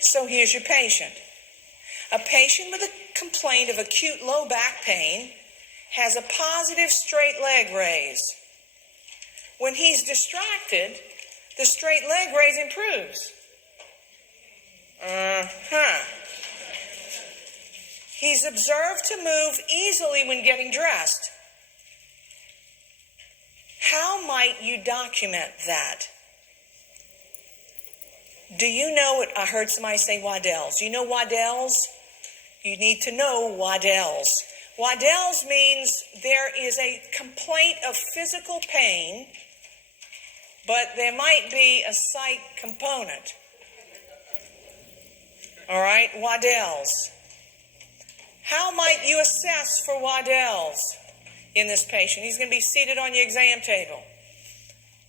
So here's your patient. A patient with a complaint of acute low back pain has a positive straight leg raise. When he's distracted, the straight leg raise improves. He's observed to move easily when getting dressed. How might you document that? Do you know what I heard somebody say Waddell's? You know Waddell's? You need to know Waddell's. Waddell's means there is a complaint of physical pain, but there might be a psych component. All right, Waddell's. How might you assess for Waddell's in this patient? He's going to be seated on your exam table.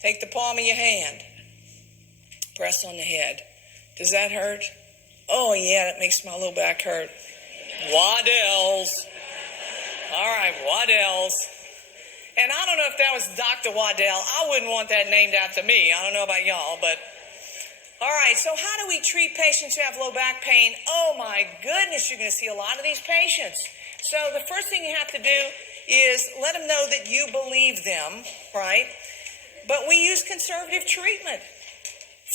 Take the palm of your hand. Press on the head. Does that hurt? Oh, yeah, that makes my low back hurt. Waddell's. All right, Waddell's. And I don't know if that was Dr. Waddell. I wouldn't want that named after me. I don't know about y'all, but... All right, so how do we treat patients who have low back pain? Oh, my goodness, you're going to see a lot of these patients. So the first thing you have to do is let them know that you believe them, right? But we use conservative treatment.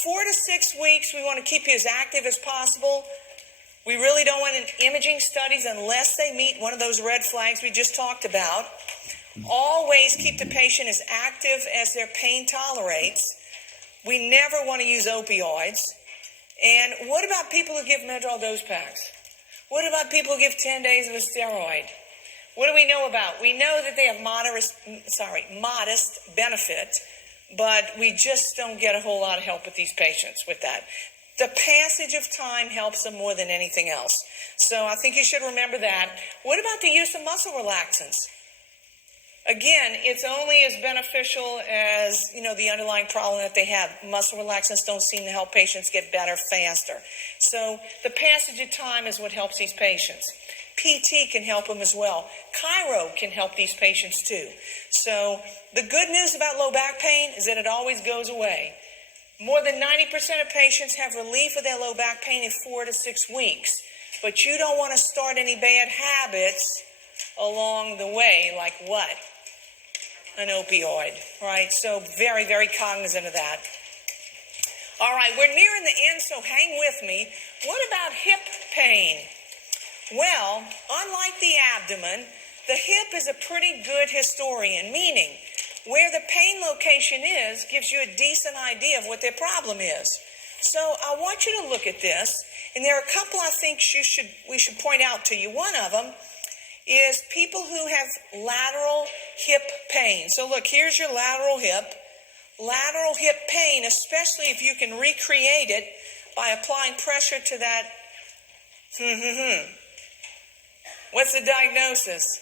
4 to 6 weeks, we want to keep you as active as possible. We really don't want imaging studies unless they meet one of those red flags we just talked about. Always keep the patient as active as their pain tolerates. We never want to use opioids. And what about people who give Medrol dose packs? What about people who give 10 days of a steroid? What do we know about? We know that they have modest benefit, but we just don't get a whole lot of help with these patients with that. The passage of time helps them more than anything else. So I think you should remember that. What about the use of muscle relaxants? Again, it's only as beneficial as, the underlying problem that they have. Muscle relaxants don't seem to help patients get better faster. So the passage of time is what helps these patients. PT can help them as well. Chiro can help these patients too. So the good news about low back pain is that it always goes away. More than 90% of patients have relief of their low back pain in 4 to 6 weeks. But you don't want to start any bad habits along the way, like what? An opioid, right? So very, very cognizant of that. All right, we're nearing the end, so hang with me. What about hip pain? Well, unlike the abdomen, the hip is a pretty good historian, meaning where the pain location is gives you a decent idea of what their problem is. So I want you to look at this, and there are a couple I think we should point out to you. One of them is people who have lateral hip pain. So look, here's your lateral hip. Lateral hip pain, especially if you can recreate it by applying pressure to that. What's the diagnosis?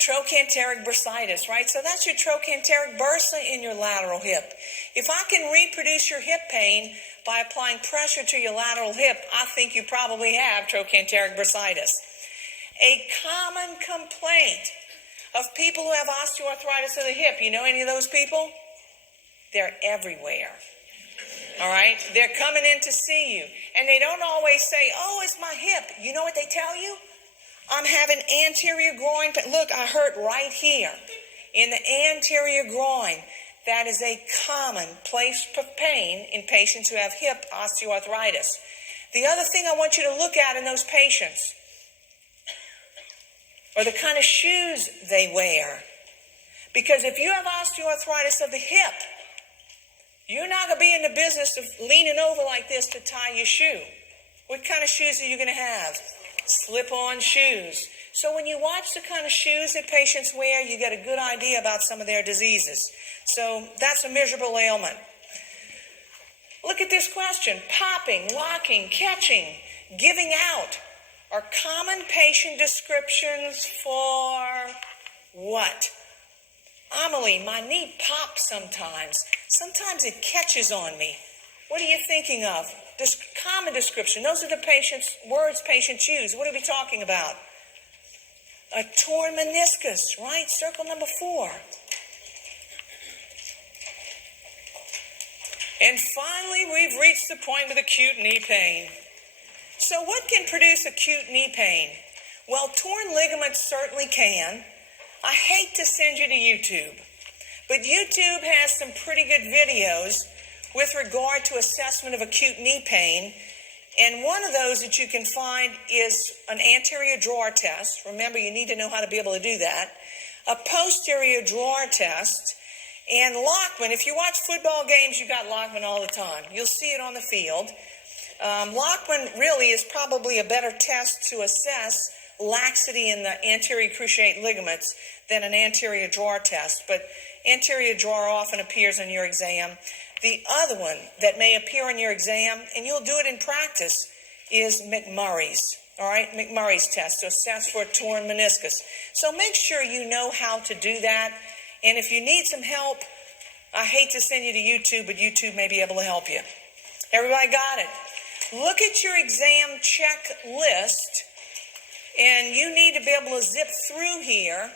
Trochanteric bursitis, right? So that's your trochanteric bursa in your lateral hip. If I can reproduce your hip pain by applying pressure to your lateral hip, I think you probably have trochanteric bursitis. A common complaint of people who have osteoarthritis of the hip, you know any of those people? They're everywhere. All right? They're coming in to see you. And they don't always say, oh, it's my hip. You know what they tell you? I'm having anterior groin pain. Look, I hurt right here in the anterior groin. That is a common place of pain in patients who have hip osteoarthritis. The other thing I want you to look at in those patients are the kind of shoes they wear. Because if you have osteoarthritis of the hip, you're not going to be in the business of leaning over like this to tie your shoe. What kind of shoes are you going to have? Slip-on shoes. So when you watch the kind of shoes that patients wear, you get a good idea about some of their diseases. So that's a miserable ailment. Look at this question. Popping, locking, catching, giving out are common patient descriptions for what? Amelie, my knee pops sometimes. Sometimes it catches on me. What are you thinking of? This common description. Those are the words patients use. What are we talking about? A torn meniscus, right? Circle number 4. And finally, we've reached the point with acute knee pain. So what can produce acute knee pain? Well, torn ligaments certainly can. I hate to send you to YouTube, but YouTube has some pretty good videos with regard to assessment of acute knee pain. And one of those that you can find is an anterior drawer test. Remember, you need to know how to be able to do that. A posterior drawer test. And Lockman, if you watch football games, you got Lockman all the time. You'll see it on the field. Lockman really is probably a better test to assess laxity in the anterior cruciate ligaments than an anterior drawer test. But anterior drawer often appears on your exam. The other one that may appear on your exam, and you'll do it in practice, is McMurray's. All right, McMurray's test to assess for a torn meniscus. So make sure you know how to do that. And if you need some help, I hate to send you to YouTube, but YouTube may be able to help you. Everybody got it? Look at your exam checklist, and you need to be able to zip through here.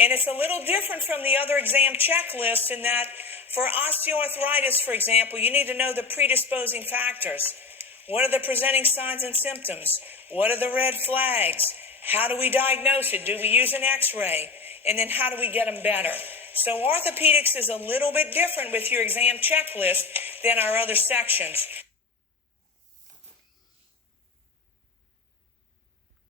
And it's a little different from the other exam checklist in that for osteoarthritis, for example, you need to know the predisposing factors. What are the presenting signs and symptoms? What are the red flags? How do we diagnose it? Do we use an x-ray? And then how do we get them better? So orthopedics is a little bit different with your exam checklist than our other sections.